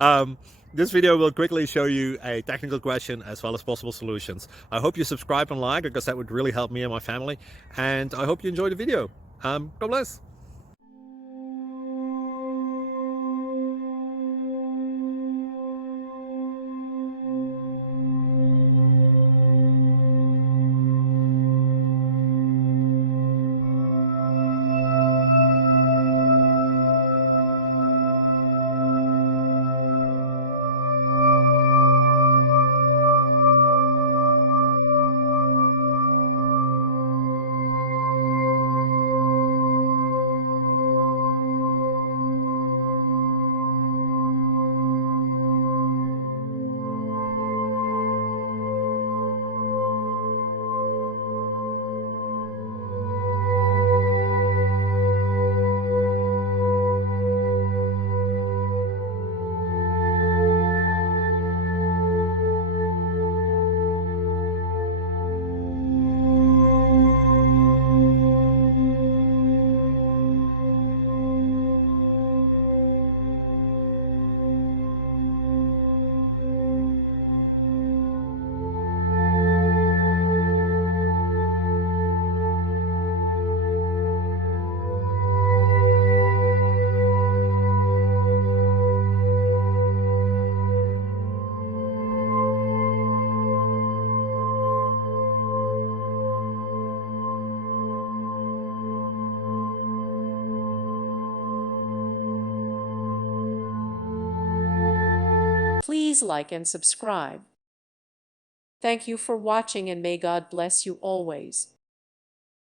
um, this video will quickly show you a technical question as well as possible solutions. I hope you subscribe and like because that would really help me and my family. And I hope you enjoy the video. God bless. Please like and subscribe. Thank you for watching and may God bless you always.